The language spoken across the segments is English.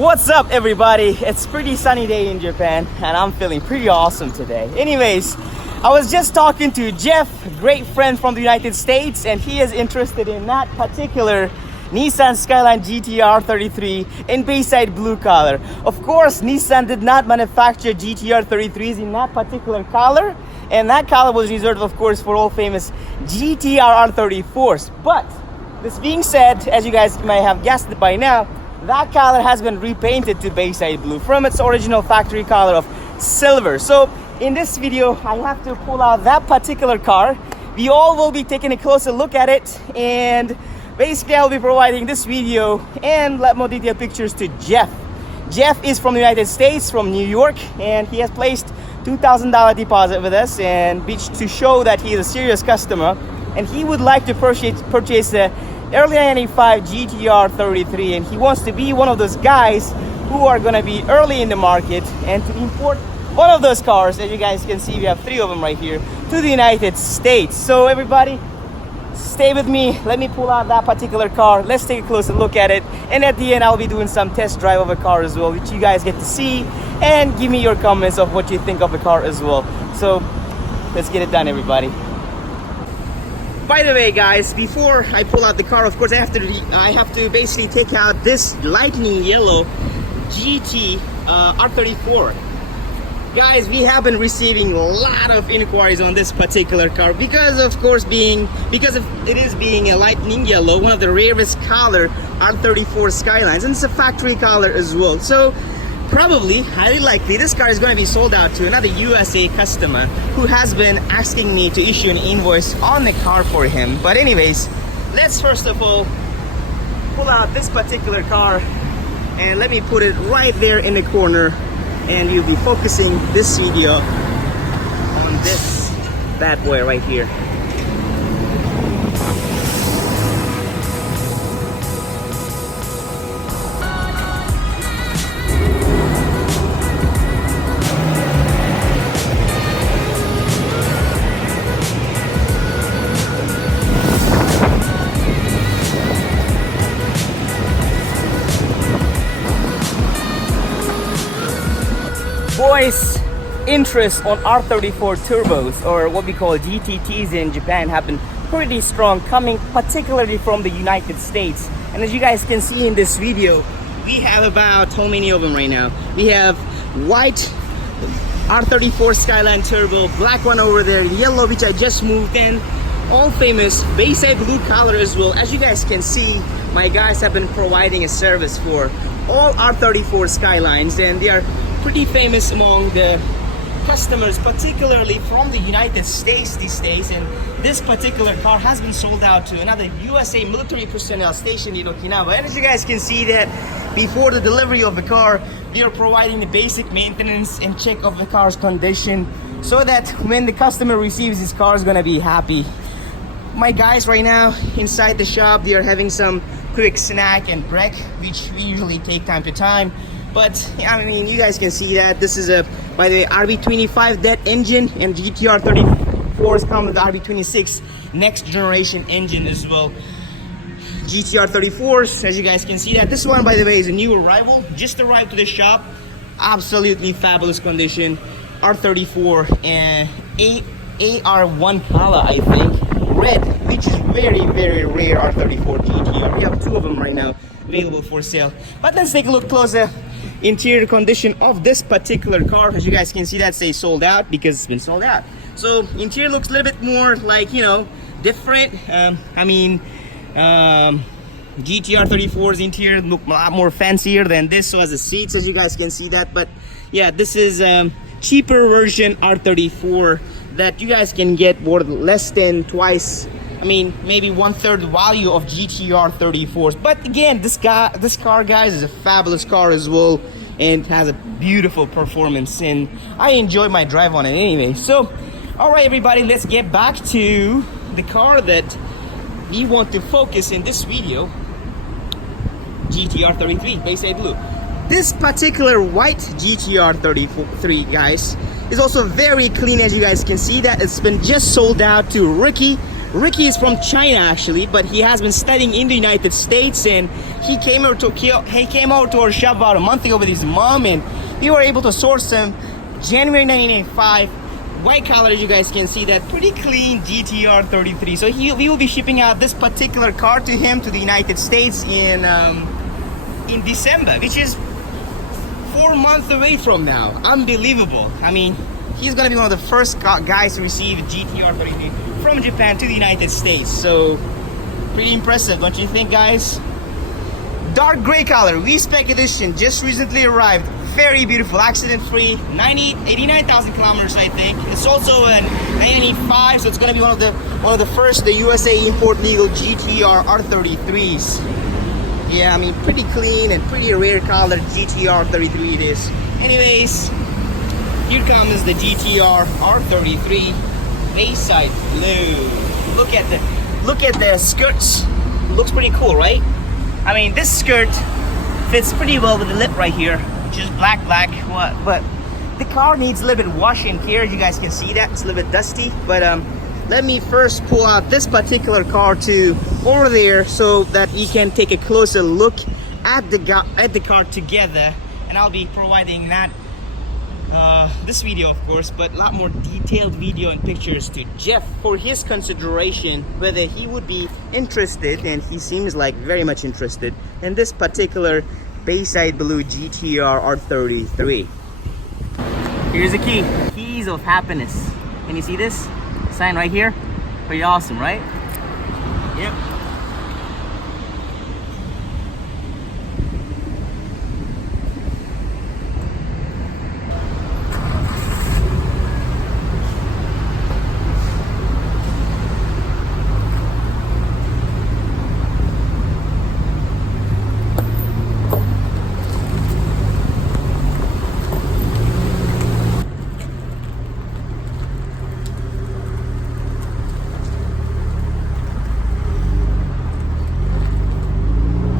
What's up, everybody? It's pretty sunny day in Japan and I'm feeling pretty awesome today. Anyways, I was just talking to Jeff, a great friend from the United States, and he is interested in that particular Nissan Skyline GT-R R33 in Baysideblue color. Of course, Nissan did not manufacture GT-R R33s in that particular color, and that color was reserved, of course, for all famous GT-R R34s. But this being said, as you guys may have guessed it by now, that color has been repainted to Baysideblue from its original factory color of silver. So in this video, I have to pull out that particular car. We all will be taking a closer look at it, and basically I'll be providing this video and a lot more detailed pictures to Jeff. Jeff is from the United States, from New York, and he has placed $2,000 deposit with us, and to show that he is a serious customer, and he would like to purchase the early 95 GTR R33, and he wants to be one of those guys who are going to be early in the market and to import one of those cars. As you guys can see, we have 3 of them right here to the United States. So everybody, stay with me. Let me pull out that particular car. Let's take a closer look at it, and at the end I'll be doing some test drive of a car as well, which you guys get to see, and give me your comments of what you think of the car as well. So let's get it done, everybody. By the way, guys, before I pull out the car, of course I have to basically take out this lightning yellow GT R34. Guys, we have been receiving a lot of inquiries on this particular car because of it is being a lightning yellow, one of the rarest color R34 Skylines, and it's a factory color as well. So probably, highly likely, this car is going to be sold out to another USA customer who has been asking me to issue an invoice on the car for him. But anyways, let's first of all pull out this particular car, and let me put it right there in the corner, and we'll be focusing this video on this bad boy right here. Boys, interest on R34 turbos, or what we call GTTs in Japan, have been pretty strong, coming particularly from the United States. And as you guys can see in this video, we have about, how many of them right now? We have white R34 Skyline turbo, black one over there, yellow which I just moved in, all famous Baysideblue color as well. As you guys can see, my guys have been providing a service for all R34 Skylines, and they are pretty famous among the customers, particularly from the United States these days. And this particular car has been sold out to another USA military personnel stationed in Okinawa. And as you guys can see, that before the delivery of the car, they are providing the basic maintenance and check of the car's condition, so that when the customer receives his car is gonna be happy. My guys right now inside the shop, they are having some quick snack and break, which we usually take time to time. But I mean, you guys can see that this is a, by the way, RB25 that engine, and GTR R34s come with the RB26 next generation engine as well. GTR R34s, as you guys can see that this one, by the way, is a new arrival, just arrived to the shop, absolutely fabulous condition. R34 and AR1 color, I think, red, which is very rare R34 GTR. We have 2 of them right now available for sale. But let's take a look closer. Interior condition of this particular car, as you guys can see, that says sold out because it's been sold out. So interior looks a little bit more like, you know, different. GTR R34's interior look a lot more fancier than this, so as the seats, as you guys can see that. But yeah, this is cheaper version R34 that you guys can get for less than twice, I mean, maybe 1/3 value of GTR R34s. But again, this car, guys, is a fabulous car as well, and has a beautiful performance, and I enjoy my drive on it anyway. So, all right, everybody, let's get back to the car that we want to focus in this video, GTR R33 Baysideblue. This particular white GTR R33, guys, is also very clean. As you guys can see, that it's been just sold out to rookie Ricky is from China actually, but he has been studying in the United States, and he came over to our shop about a month ago with his mom, and we were able to source some January 1985 white color. As you guys can see, that pretty clean GTR R33. So we will be shipping out this particular car to him to the United States in December, which is 4 months away from now. Unbelievable. I mean, he's gonna be one of the first guys to receive GTR R33 from Japan to the United States. So pretty impressive, don't you think, guys? Dark gray color, V-Spec edition, just recently arrived. Very beautiful, accident-free, 89,000 kilometers, I think. It's also a 1985, so it's gonna be one of the first USA import legal GTR R33s. Yeah, I mean, pretty clean and pretty rare color GTR R33 it is. Anyways, here comes the GTR R33 Bayside Blue. Look at the skirts. Looks pretty cool, right? I mean, this skirt fits pretty well with the lip right here, which is black. But the car needs a little bit of wash and care. You guys can see that it's a little bit dusty. But let me first pull out this particular car to over there so that we can take a closer look at the car together, and I'll be providing that this video, of course, but a lot more detailed video and pictures to Jeff for his consideration, whether he would be interested, and he seems like very much interested in this particular Baysideblue GTR R33. Here's the key. Keys of happiness. Can you see this sign right here? Pretty awesome, right? Yep.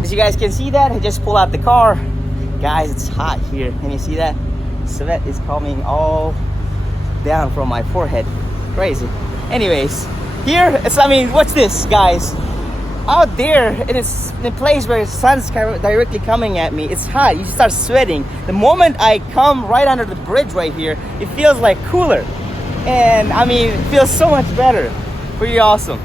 As you guys can see that, I just pulled out the car. Guys, it's hot here. Can you see that? Sweat is coming all down from my forehead. Crazy. Anyways, here, I mean, what's this, guys? Out there, and it's in a place where the sun's directly coming at me. It's hot. You start sweating. The moment I come right under the bridge right here, it feels like cooler. And I mean, it feels so much better. Pretty awesome.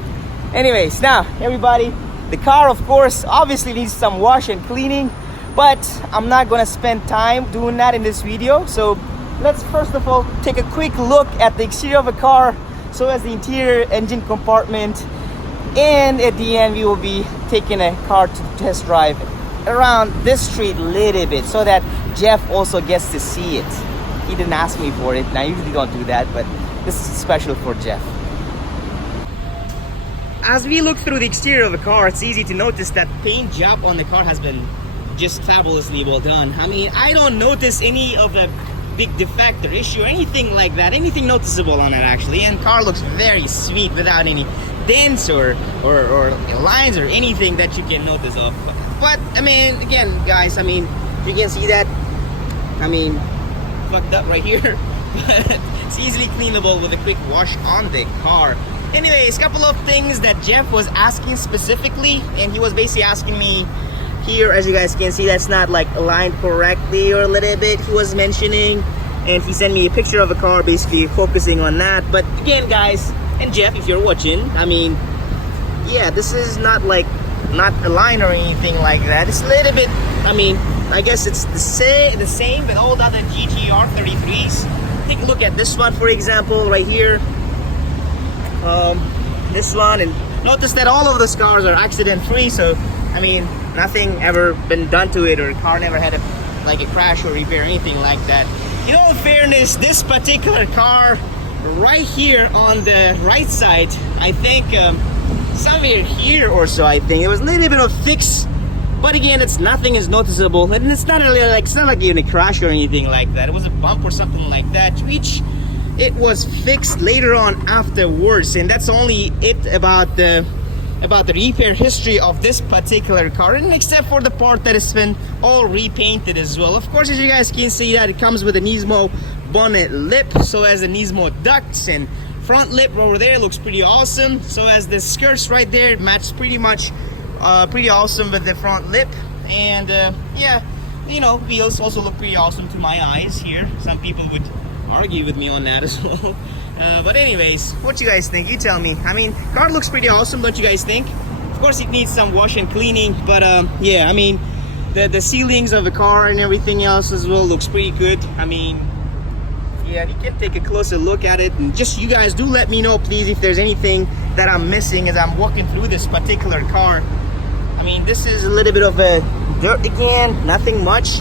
Anyways, now, everybody, the car, of course, obviously needs some wash and cleaning, but I'm not gonna spend time doing that in this video. So let's first of all take a quick look at the exterior of a car, so as the interior, engine compartment, and at the end we will be taking a car to test drive around this street a little bit, so that Jeff also gets to see it. He didn't ask me for it, and I usually don't do that, but this is special for Jeff. As we look through the exterior of the car, it's easy to notice that paint job on the car has been just fabulously well done. I mean, I don't notice any of the big defect or issue or anything like that, anything noticeable on it actually, and car looks very sweet without any dents or lines or anything that you can notice of. But I mean, again, guys, I mean, you can see that, I mean, fucked up right here, but it's easily cleanable with a quick wash on the car. Anyways, a couple of things that Jeff was asking specifically, and he was basically asking me here, as you guys can see, that's not like aligned correctly or a little bit, he was mentioning, and he sent me a picture of a car basically focusing on that. But again, guys, and Jeff, if you're watching, I mean, yeah, this is not aligned or anything like that. It's a little bit, I mean, I guess it's the same with all the other GTR R33s. Take a look at this one, for example, right here. This one, and notice that all of the cars are accident free, so I mean, nothing ever been done to it, or car never had a crash or repair or anything like that. In all fairness, this particular car right here on the right side, I think somewhere here or so, I think it was a little bit of fix, but again, nothing is noticeable, and it's not really like, it's not like even a crash or anything like that. It was a bump or something like that, which it was fixed later on afterwards, and that's only it about the repair history of this particular car, and except for the part that has been all repainted as well. Of course, as you guys can see, that it comes with a Nismo bonnet lip, so as the Nismo ducts and front lip over there looks pretty awesome. So as the skirts right there, it matches pretty much pretty awesome with the front lip. And yeah, you know, wheels also look pretty awesome to my eyes here. Some people would argue with me on that as well. But anyways, what you guys think? You tell me. I mean, car looks pretty awesome, don't you guys think? Of course it needs some wash and cleaning, but yeah, I mean, the ceilings of the car and everything else as well looks pretty good. I mean, yeah, you can take a closer look at it, and just you guys do let me know please if there's anything that I'm missing as I'm walking through this particular car. I mean, this is a little bit of a dirt again, nothing much,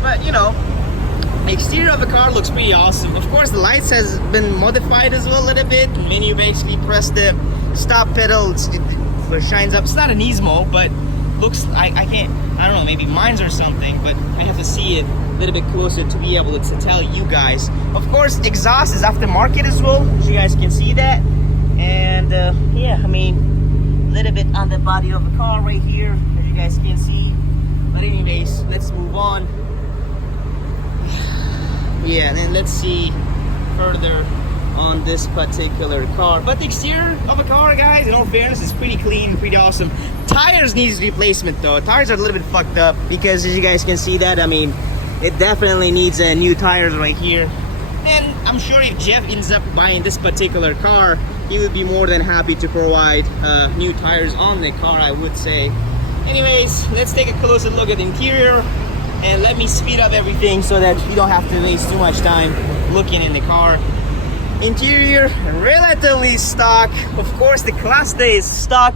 but you know, the exterior of the car looks pretty awesome. Of course the lights has been modified as well a little bit. When you basically press the stop pedal, it shines up. It's not an Nismo, but looks, I don't know, maybe mine's or something, but I have to see it a little bit closer to be able to tell you guys. Of course exhaust is aftermarket as well, so you guys can see that. And yeah, I mean, a little bit on the body of the car right here, as you guys can see. But anyways, let's move on. Yeah, and then let's see further on this particular car. But the exterior of a car, guys, in all fairness, is pretty clean, pretty awesome. Tires needs replacement though. Tires are a little bit fucked up because as you guys can see that, I mean, it definitely needs new tires right here. And I'm sure if Jeff ends up buying this particular car, he would be more than happy to provide new tires on the car, I would say. Anyways, let's take a closer look at the interior. And let me speed up everything so that you don't have to waste too much time looking in the car. Interior, relatively stock. Of course, the Class D is stock,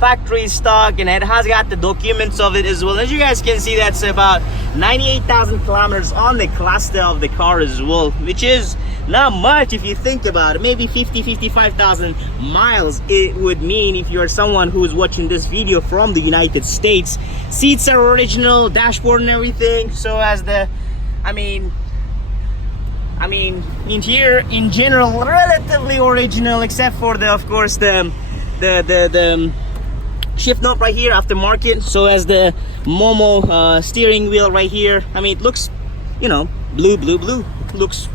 factory stock, and it has got the documents of it as well. As you guys can see, that's about 98,000 kilometers on the Class D of the car as well, which is not much if you think about it. Maybe 55,000 miles it would mean if you're someone who is watching this video from the United States. Seats are original, dashboard and everything. So as the, I mean interior in general relatively original, except for the, of course, the shift knob right here, aftermarket. So as the Momo steering wheel right here, I mean, it looks, you know, blue looks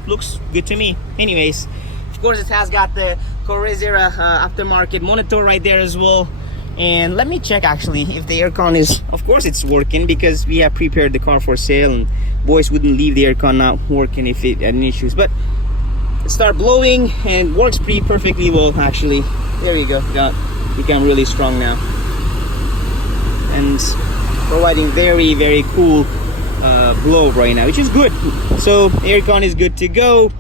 good to me. Anyways, of course it has got the Corsair aftermarket monitor right there as well. And let me check actually if the aircon is, of course it's working because we have prepared the car for sale, and boys wouldn't leave the aircon not working if it had any issues. But it start blowing and works pretty perfectly well actually. There you go, become really strong now and providing very cool blow right now, which is good. So aircon is good to go.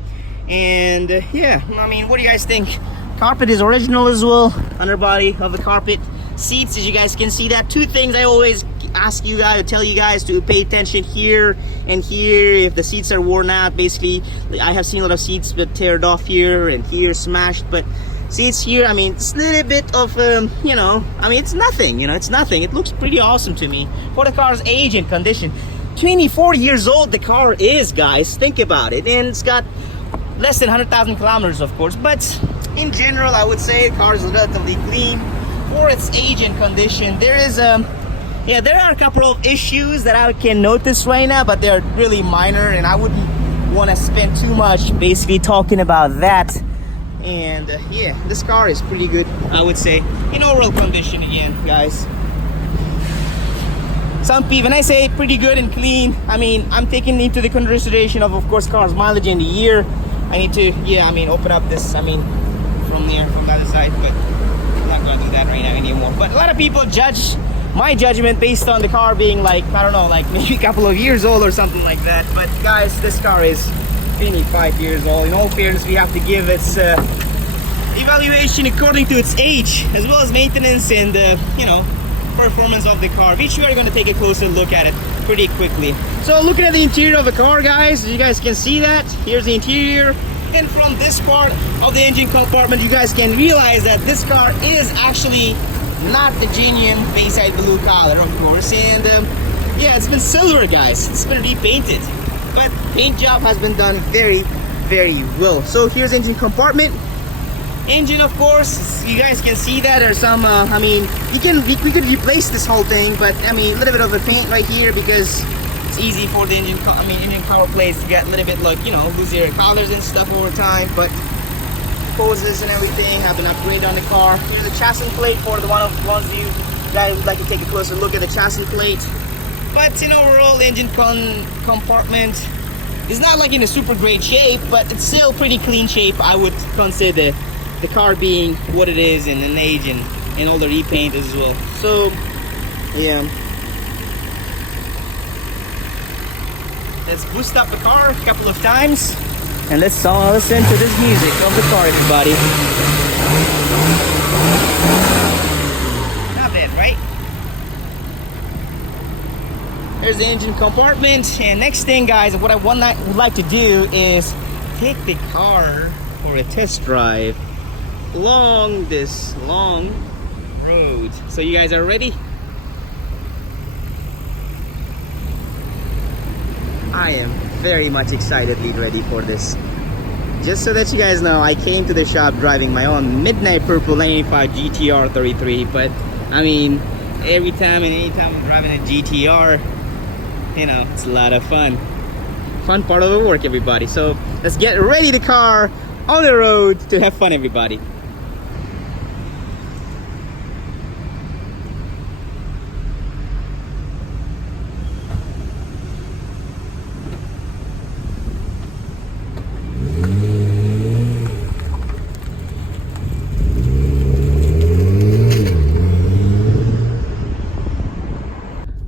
And yeah, I mean, what do you guys think? Carpet is original as well, underbody of the carpet. Seats, as you guys can see that. Two things I always ask you guys, tell you guys to pay attention here and here. If the seats are worn out, basically, I have seen a lot of seats but teared off here and here, smashed. But seats here, I mean, it's a little bit of you know, I mean, it's nothing, you know, it's nothing. It looks pretty awesome to me for the car's age and condition. 24 years old the car is, guys. Think about it. And it's got less than 100,000 kilometers, of course, but in general I would say the car is relatively clean for its age and condition. There is yeah, there are a couple of issues that I can notice right now, but they're really minor and I wouldn't want to spend too much basically talking about that. And yeah, this car is pretty good, I would say, in overall condition again, guys. Some people, when I say pretty good and clean, I mean, I'm taking into the consideration of course, car's mileage in the year. I need to, yeah, I mean, open up this, I mean, from there, from the other side, but I'm not gonna do that right now anymore. But a lot of people judge my judgment based on the car being like, I don't know, like maybe a couple of years old or something like that. But guys, this car is 25 years old. In all fairness, we have to give its evaluation according to its age, as well as maintenance and, you know, performance of the car, which we are going to take a closer look at it pretty quickly. So looking at the interior of the car, guys, you guys can see that here's the interior, and from this part of the engine compartment you guys can realize that this car is actually not the genuine Baysideblue color, of course. And yeah, it's been silver, guys. It's been repainted, but paint job has been done very well. So here's engine compartment. Engine, of course, you guys can see that there's some I mean, we could replace this whole thing, but I mean, a little bit of a paint right here because it's easy for the engine engine cover plates to get a little bit, like, you know, lose their colors and stuff over time. But poses and everything have been upgraded on the car. Here's the chassis plate for the ones of you that would like to take a closer look at the chassis plate. But in overall, engine compartment is not like in a super great shape, but it's still pretty clean shape. I would consider the car being what it is in an age and all the repaint as well. So yeah, let's boost up the car a couple of times and let's listen to this music of the car, everybody. Not bad, right? There's the engine compartment, and next thing, guys, what I would like to do is take the car for a test drive along this long road. So you guys are ready? I am very much excitedly ready for this. Just so that you guys know, I came to the shop driving my own midnight purple 95 GTR R33, but I mean, every time and anytime I'm driving a GTR, you know, it's a lot of fun. Fun part of the work, everybody. So let's get ready the car on the road to have fun, everybody.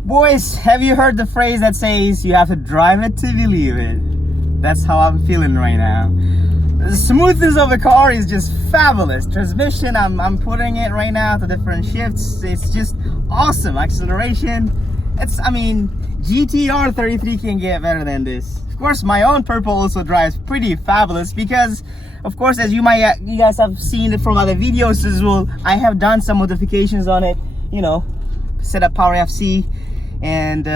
Boys, have you heard the phrase that says you have to drive it to believe it? That's how I'm feeling right now. The smoothness of the car is just fabulous. Transmission, I'm putting it right now to different shifts. It's just awesome. Acceleration, I mean, GTR R33 can get better than this. Of course, my own purple also drives pretty fabulous because, of course, as you guys have seen it from other videos as well, I have done some modifications on it, you know, set up Power FC and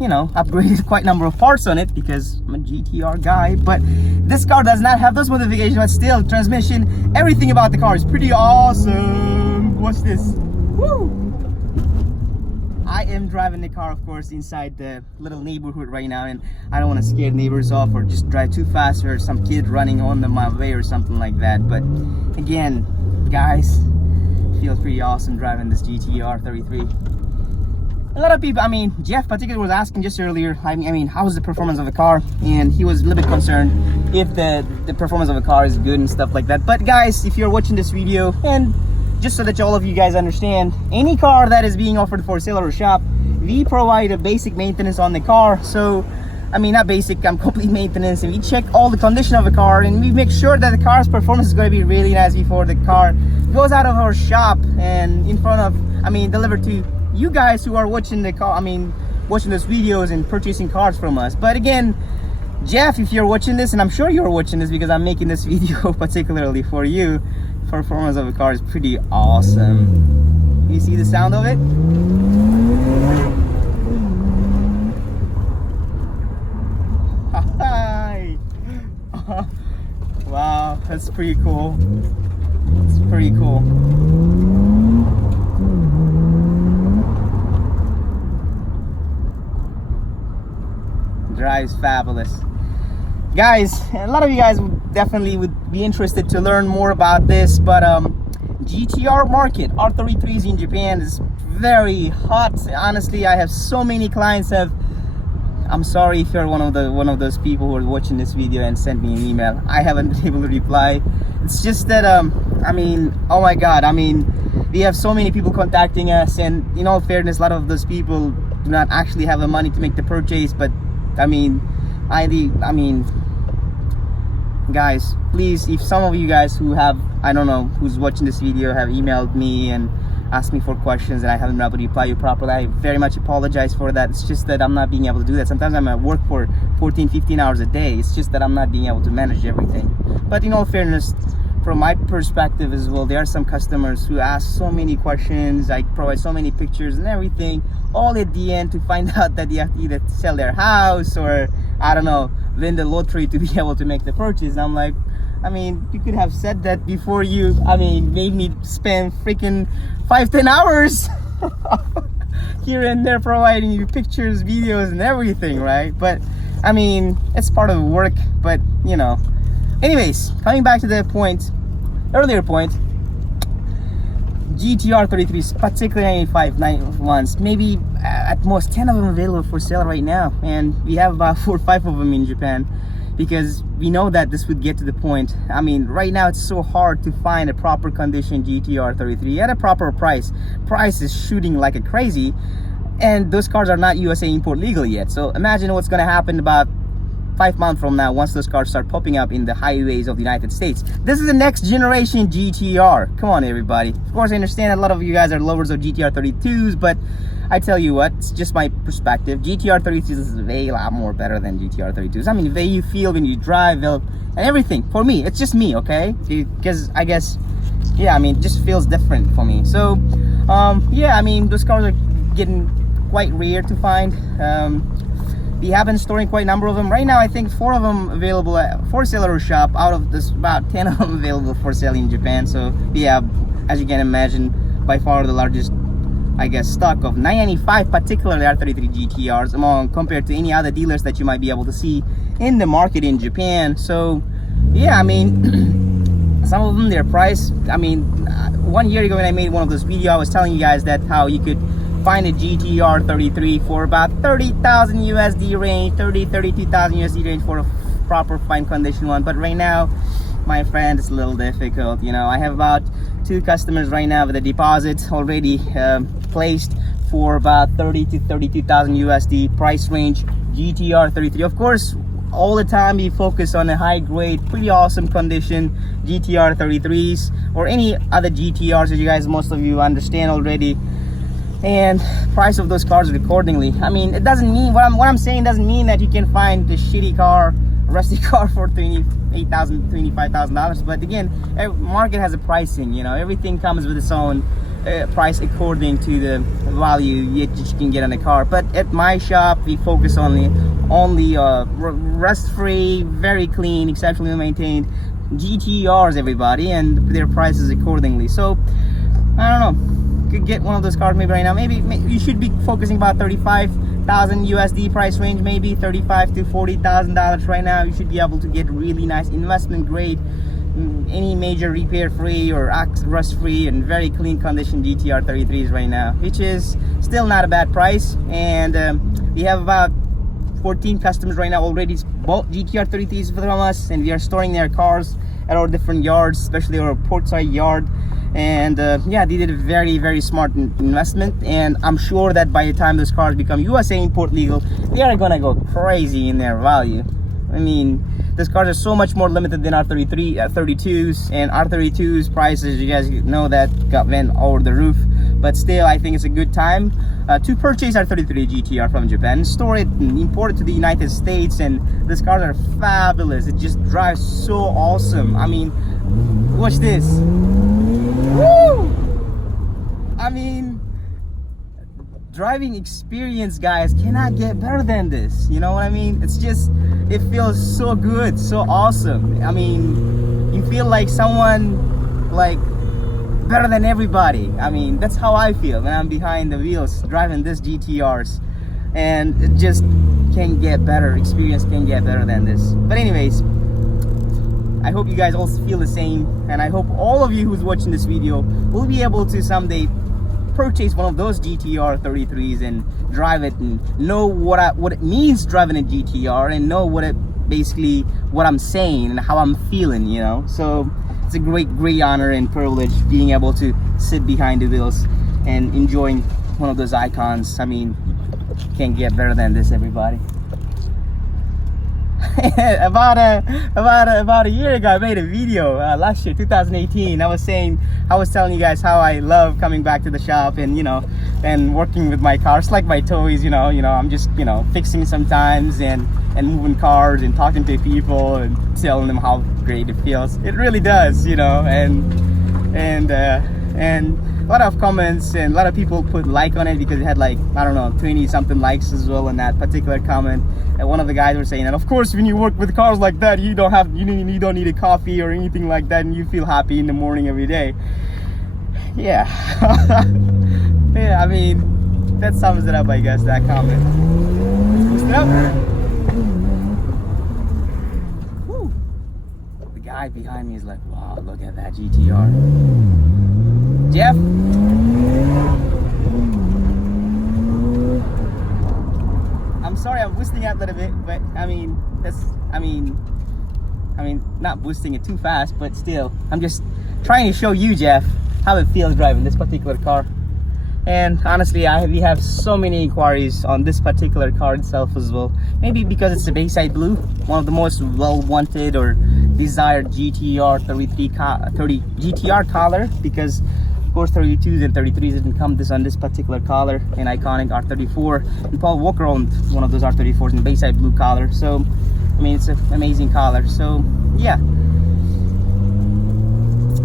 you know, upgraded quite a number of parts on it because I'm a GTR guy. But this car does not have those modifications, but still, transmission, everything about the car is pretty awesome. Watch this. Woo! I am driving the car, of course, inside the little neighborhood right now, and I don't want to scare neighbors off or just drive too fast or some kid running on my way or something like that. But again, guys, it feels pretty awesome driving this GTR R33. A lot of people, I mean, Jeff particularly was asking just earlier, I mean, how's the performance of the car? And he was a little bit concerned if the performance of the car is good and stuff like that. But guys, if you're watching this video, and just so that all of you guys understand, any car that is being offered for sale or shop, we provide a basic maintenance on the car. So, I mean, not basic, complete maintenance, and we check all the condition of the car, and we make sure that the car's performance is going to be really nice before the car goes out of our shop and in front of, I mean, delivered to you guys who are watching the car, I mean, watching those videos and purchasing cars from us. But again, Jeff, if you're watching this, and I'm sure you're watching this because I'm making this video particularly for you, performance of the car is pretty awesome. You see the sound of it? Wow, that's pretty cool. It's pretty cool. Drives fabulous. Guys, a lot of you guys would be interested to learn more about this, but GTR market, R33s in Japan is very hot. Honestly, I have so many clients I'm sorry if you're one of those people who are watching this video and sent me an email. I haven't been able to reply. It's just that I mean, oh my god, I mean, we have so many people contacting us, and in all fairness, a lot of those people do not actually have the money to make the purchase. But I mean, I mean, guys, please, if some of you guys who have, I don't know, who's watching this video have emailed me and asked me for questions and I haven't been able to reply you properly, I very much apologize for that. It's just that I'm not being able to do that. Sometimes I'm at work for 14-15 hours a day. It's just that I'm not being able to manage everything. But in all fairness, from my perspective as well, there are some customers who ask so many questions. I provide so many pictures and everything, all at the end to find out that they have to either sell their house or, I don't know, win the lottery to be able to make the purchase. And I'm like, I mean, you could have said that before you, I mean, made me spend freaking 5-10 hours here and there providing you pictures, videos, and everything, right? But I mean, it's part of the work. But you know, anyways, coming back to the point, earlier point, GTR R33s, particularly 95 ones, maybe at most 10 of them available for sale right now, and we have about 4 or 5 of them in Japan, because we know that this would get to the point. I mean, right now it's so hard to find a proper condition GTR R33 at a proper price. Price is shooting like a crazy, and those cars are not USA import legal yet. So imagine what's going to happen about 5 months from now once those cars start popping up in the highways of the United States. This is the next generation GTR. Come on, everybody. Of course, I understand a lot of you guys are lovers of GTR 32s, but I tell you what, it's just my perspective. GTR 32s is a lot more better than GTR 32s. I mean, the way you feel when you drive, and everything. For me, it's just me, okay? Because I guess, yeah, I mean, it just feels different for me. So, yeah, I mean, those cars are getting quite rare to find. We have been storing quite a number of them. Right now, I think 4 of them available for sale at our shop. Out of this, about 10 of them available for sale in Japan. So we have, as you can imagine, by far the largest, I guess, stock of 995, particularly R33 GTRs, among compared to any other dealers that you might be able to see in the market in Japan. So yeah, I mean, some of them, their price, I mean, 1 year ago when I made one of those videos, I was telling you guys that how you could find a GTR R33 for about 30,000 USD range, 32,000 USD range for a proper fine condition one. But right now, my friend, it's a little difficult. You know, I have about 2 customers right now with a deposit already placed for about 30 to 32,000 USD price range GTR R33. Of course, all the time we focus on a high grade, pretty awesome condition GTR R33s or any other GTRs, as you guys, most of you understand already. And price of those cars accordingly. I mean, it doesn't mean what I'm saying doesn't mean that you can find the shitty car, rusty car for $28,000, $25,000. But again, every market has a pricing. You know, everything comes with its own price according to the value you can get on a car. But at my shop, we focus only rust-free, very clean, exceptionally maintained GTRs, everybody, and their prices accordingly. So I don't know. Could get one of those cars maybe right now. Maybe you should be focusing about 35,000 USD price range, maybe 35 to $40,000 right now. You should be able to get really nice investment grade, any major repair free or rust free and very clean condition GTR 33s right now, which is still not a bad price. And we have about 14 customers right now already bought GTR 33s from us, and we are storing their cars at our different yards, especially our portside yard. And yeah, they did a very, very smart investment, and I'm sure that by the time those cars become USA import legal, they are gonna go crazy in their value. I mean, those cars are so much more limited than R32s, and R32s prices, you guys know, that went over the roof. But still, I think it's a good time to purchase R33 GTR from Japan, store it and import it to the United States. And these cars are fabulous. It just drives so awesome. I mean, watch this. Woo! I mean, driving experience, guys, cannot get better than this. You know what I mean? It's just, it feels so good, so awesome. I mean, you feel like someone, like, better than everybody. I mean, that's how I feel when I'm behind the wheels driving this GTRs, and it just can't get better. Experience can't get better than this. But anyways, I hope you guys all feel the same, and I hope all of you who's watching this video will be able to someday purchase one of those GTR 33s and drive it and know what it means driving a GTR, and know what I'm saying and how I'm feeling, you know. So it's a great honor and privilege being able to sit behind the wheels and enjoying one of those icons. I mean, can't get better than this, everybody. about a year ago, I made a video last year, 2018. I was telling you guys how I love coming back to the shop and, you know, and working with my cars like my toys. You know, I'm just, you know, fixing sometimes and moving cars and talking to people and telling them how great it feels. It really does, you know. And a lot of comments, and a lot of people put like on it because it had, like, I don't know, 20 something likes as well on that particular comment. And one of the guys was saying that, of course, when you work with cars like that, you don't need a coffee or anything like that, and you feel happy in the morning every day. Yeah. Yeah, I mean, that sums it up, I guess, that comment. Let's boost it up. Woo. The guy behind me is like, wow, look at that GTR. Jeff? I'm sorry, I'm boosting out a little bit, but I mean, not boosting it too fast, but still, I'm just trying to show you, Jeff, how it feels driving this particular car. And honestly, we have so many inquiries on this particular car itself as well. Maybe because it's a Baysideblue, one of the most well-wanted or desired GTR R33 GTR color, because of course 32s and 33s didn't come on this particular color, an iconic R34. And Paul Walker owned one of those R34s in Baysideblue color. So I mean, it's an amazing color. So yeah.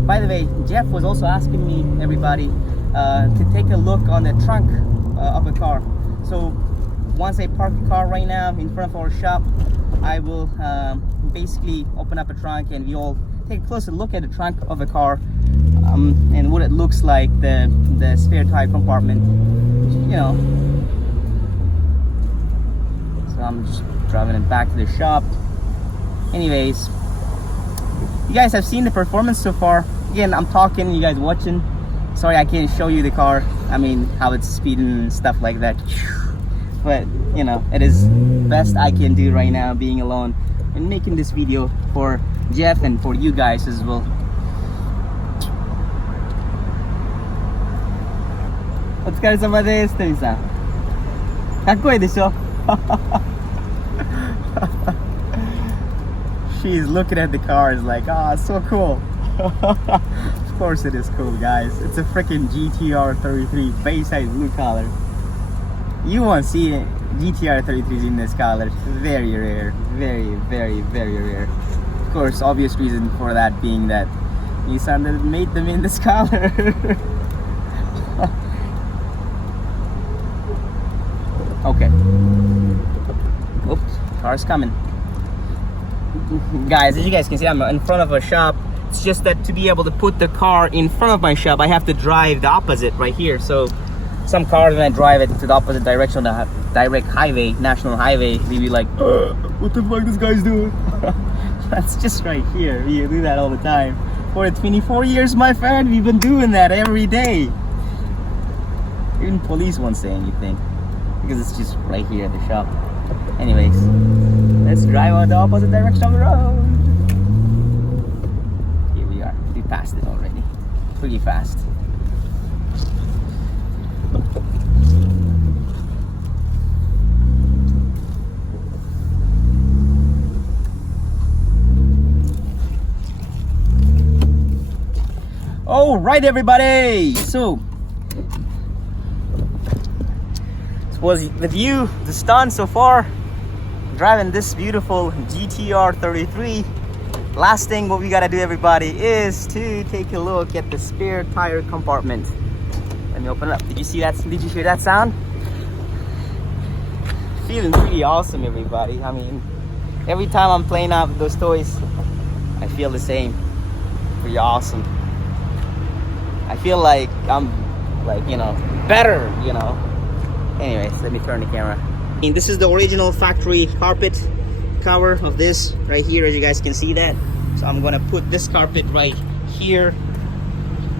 By the way, Jeff was also asking me, everybody, to take a look on the trunk of a car. So once I park the car right now in front of our shop, I will basically open up a trunk and we all take a closer look at the trunk of a car, and what it looks like, the spare tire compartment, you know. So I'm just driving it back to the shop. Anyways, you guys have seen the performance so far. Again, I'm talking, you guys watching. Sorry I can't show you the car, I mean how it's speeding and stuff like that, but you know, it is best I can do right now, being alone and making this video for Jeff and for you guys as well. お疲れ様です、トミさん。かっこいいでしょShe's looking at the car, is like, ah, it's so cool. Of course it is cool, guys. It's a freaking GTR R33 Baysideblue color. You won't see GTR R33s in this color. Very rare, very, very, very rare. Of course, obvious reason for that being that Nissan made them in this color. Okay. Oops, car's coming. Guys, as you guys can see, I'm in front of a shop. It's just that to be able to put the car in front of my shop, I have to drive the opposite right here. So some cars, when I drive it to the opposite direction on the direct highway, national highway, they be like, what the fuck this guy's doing? That's just right here. We do that all the time. For 24 years, my friend, we've been doing that every day. Even police won't say anything because it's just right here at the shop. Anyways, let's drive on the opposite direction of the road. Here we are. We passed it already. Pretty fast. All right, everybody. So was the view, the stun so far, driving this beautiful GTR R33. Last thing what we gotta do, everybody, is to take a look at the spare tire compartment. Let me open it up. Did you see that? Did you hear that sound? Feeling pretty awesome, everybody. I mean, every time I'm playing out with those toys, I feel the same. Pretty awesome. I feel like I'm, like, you know, better, you know. Anyways, let me turn the camera. And this is the original factory carpet cover of this right here, as you guys can see that. So I'm gonna put this carpet right here.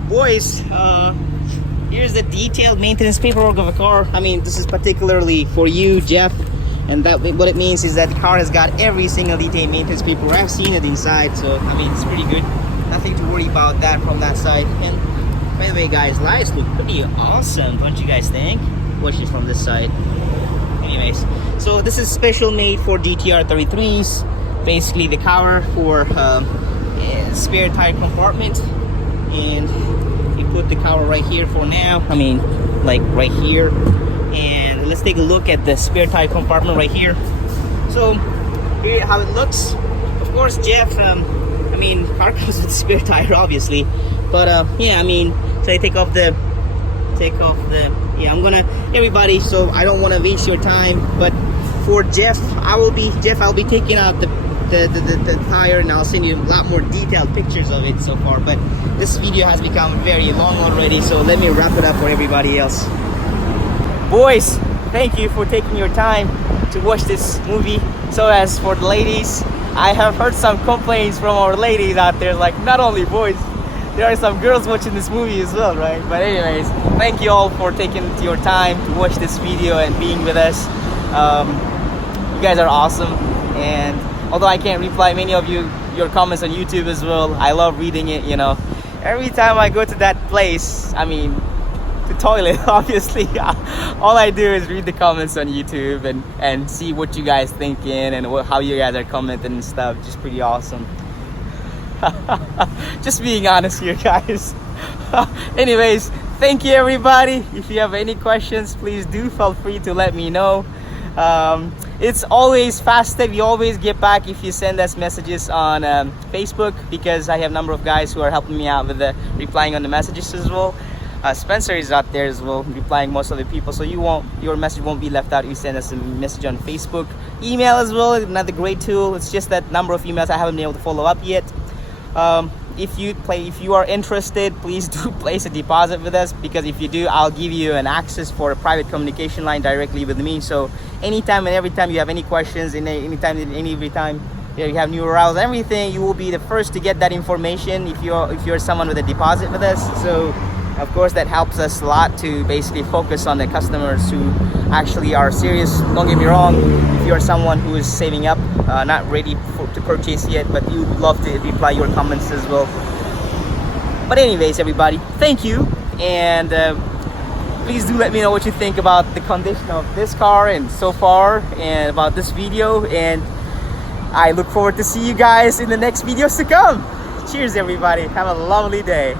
Boys, here's the detailed maintenance paperwork of a car. I mean, this is particularly for you, Jeff. And that what it means is that the car has got every single detailed maintenance paperwork. I've seen it inside, so I mean, it's pretty good. Nothing to worry about that from that side. And by the way, guys, lights look pretty awesome, don't you guys think? Watch it from this side. Anyways, so this is special made for GTR R33s. Basically the cover for spare tire compartment, and we put the cover right here for now. I mean, like right here. And let's take a look at the spare tire compartment right here. So here how it looks. Of course, Jeff, I mean, car comes with spare tire, obviously, but yeah, I mean, so I take off the yeah, I'm gonna, everybody, so I don't want to waste your time, but for Jeff, I'll be taking out the tire, and I'll send you a lot more detailed pictures of it so far. But this video has become very long already, so let me wrap it up for everybody else. Boys, thank you for taking your time to watch this movie. So as for the ladies, I have heard some complaints from our ladies out there, like not only boys, there are some girls watching this movie as well, right? But anyways, thank you all for taking your time to watch this video and being with us. You guys are awesome, and although I can't reply many of your comments on YouTube as well, I love reading it, you know. Every time I go to that place, I mean, the toilet, obviously, all I do is read the comments on YouTube and see what you guys thinking and how you guys are commenting and stuff. Just pretty awesome. Just being honest here, guys. Anyways, thank you everybody. If you have any questions, please do feel free to let me know. It's always faster, we always get back if you send us messages on Facebook, because I have a number of guys who are helping me out with the replying on the messages as well. Spencer is out there as well, replying most of the people, so your message won't be left out if you send us a message on Facebook. Email as well, another great tool. It's just that number of emails I haven't been able to follow up yet. If you are interested, please do place a deposit with us, because if you do, I'll give you an access for a private communication line directly with me. So anytime and every time you have any questions, every time you have new arrivals, everything, you will be the first to get that information if you're someone with a deposit with us. So of course that helps us a lot to basically focus on the customers who actually are serious. Don't get me wrong, if you're someone who is saving up, not ready to purchase yet, but you would love to reply your comments as well. But anyways, everybody, thank you, and please do let me know what you think about the condition of this car and so far, and about this video, and I look forward to see you guys in the next videos to come. Cheers everybody, have a lovely day.